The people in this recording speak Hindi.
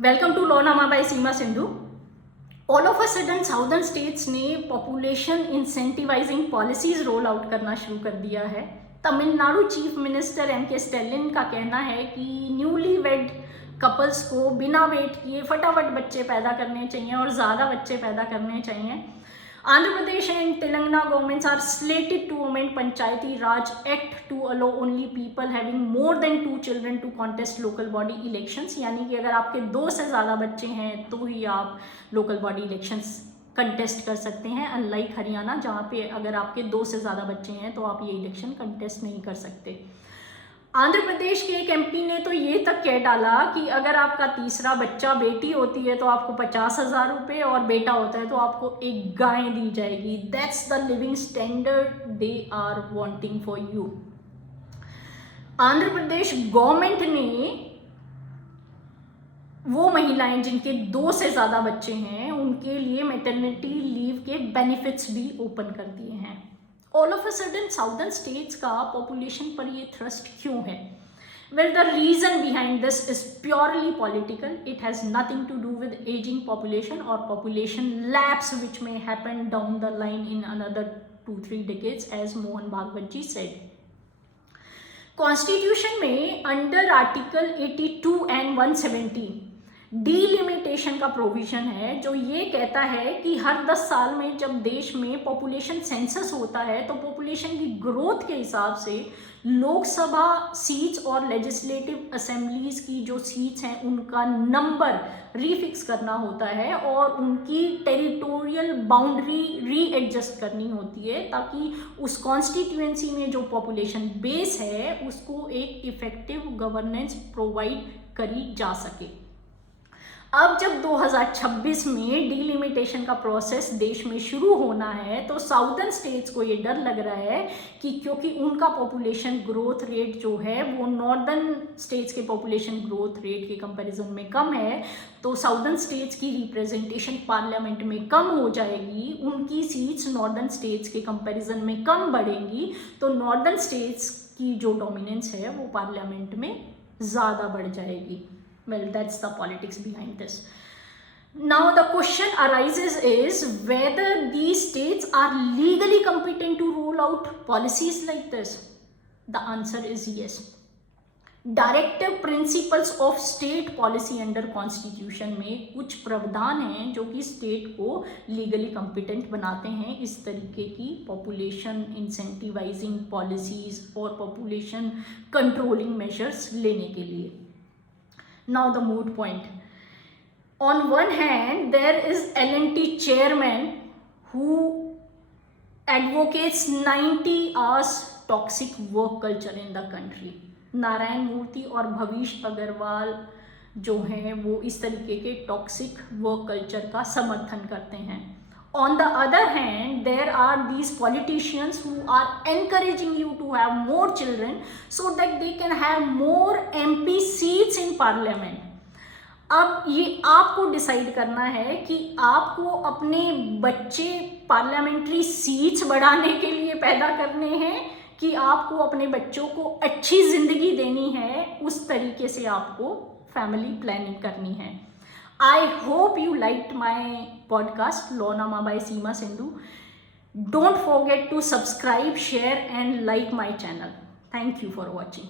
वेलकम टू लॉनामा by Seema Sindhu. All of a sudden southern states ने population incentivizing policies roll out करना शुरू कर दिया है। Tamil Nadu chief minister M.K. Stalin का कहना है कि न्यूली वेड कपल्स को बिना वेट किए फटाफट बच्चे पैदा करने चाहिए और ज़्यादा बच्चे पैदा करने चाहिए। Andhra Pradesh and Telangana governments are slated to amend Panchayati Raj Act to allow only people having more than 2 children to contest local body elections। यानी कि अगर आपके 2 से ज़्यादा बच्चे हैं तो ही आप लोकल बॉडी इलेक्शंस कंटेस्ट कर सकते हैं, अनलाइक हरियाणा जहाँ पे अगर आपके 2 से ज़्यादा बच्चे हैं तो आप ये इलेक्शन कंटेस्ट नहीं कर सकते। आंध्र प्रदेश के एक MP ने तो ये तक कह डाला कि अगर आपका तीसरा बच्चा बेटी होती है तो आपको 50,000 रुपये और बेटा होता है तो आपको एक गाय दी जाएगी। That's the living standard they are wanting for you. Andhra Pradesh government ने वो महिलाएं जिनके 2 से ज़्यादा बच्चे हैं उनके लिए मैटरनिटी लीव के बेनिफिट्स भी ओपन कर दिए हैं। All of a sudden southern states का पॉपुलेशन पर ये थ्रस्ट क्यों है? Well, the reason behind this is purely political. It has nothing to do with ageing population और population lapse which may happen down the line in another 2-3 decades as Mohan Bhagwat ji said. Constitution में अंडर आर्टिकल 82 and 170 डीलिमिटेशन का प्रोविजन है जो ये कहता है कि हर 10 साल में जब देश में पॉपुलेशन सेंसस होता है तो पॉपुलेशन की ग्रोथ के हिसाब से लोकसभा सीट्स और लेजिस्लेटिव असेंबलीज की जो सीट्स हैं उनका नंबर रीफिक्स करना होता है और उनकी टेरिटोरियल बाउंड्री रीएडजस्ट करनी होती है ताकि उस कॉन्स्टिट्यूएंसी में जो पॉपुलेशन बेस है उसको एक इफेक्टिव गवर्नेंस प्रोवाइड करी जा सके। अब जब 2026 में डीलिमिटेशन का प्रोसेस देश में शुरू होना है तो साउदर्न स्टेट्स को ये डर लग रहा है कि क्योंकि उनका पॉपुलेशन ग्रोथ रेट जो है वो नॉर्दर्न स्टेट्स के पॉपुलेशन ग्रोथ रेट के कंपैरिजन में कम है तो साउदर्न स्टेट्स की रिप्रेजेंटेशन पार्लियामेंट में कम हो जाएगी, उनकी सीट्स नॉर्दर्न स्टेट्स के कंपैरिजन में कम बढ़ेंगी तो नॉर्दर्न स्टेट्स की जो डोमिनेंस है वो पार्लियामेंट में ज़्यादा बढ़ जाएगी। Well, that's the politics behind this. Now the question arises is whether these states are legally competent to roll out policies like this. The answer is yes. Directive principles of state policy under constitution में कुछ प्रावधान हैं जो कि स्टेट को लीगली कम्पिटेंट बनाते हैं इस तरीके की पॉपुलेशन इंसेंटिवाइजिंग पॉलिसीज और पॉपुलेशन कंट्रोलिंग मेजर्स लेने के लिए। Now the moot point. On one hand, there is L&T chairman who advocates 90 hours toxic work culture in the country. Narayan मूर्ति और भविष अग्रवाल जो हैं वो इस तरीके के टॉक्सिक वर्क कल्चर का समर्थन करते हैं। On the other hand, there are these politicians who are encouraging you to have more children so that they can have more MP seats in parliament. अब ये आपको डिसाइड करना है कि आपको अपने बच्चे पार्लियामेंट्री सीट्स बढ़ाने के लिए पैदा करने हैं कि आपको अपने बच्चों को अच्छी जिंदगी देनी है, उस तरीके से आपको फैमिली प्लानिंग करनी है। I hope you liked my podcast Lawnaama by Seema Sindhu. Don't forget to subscribe, share and like my channel. Thank you for watching.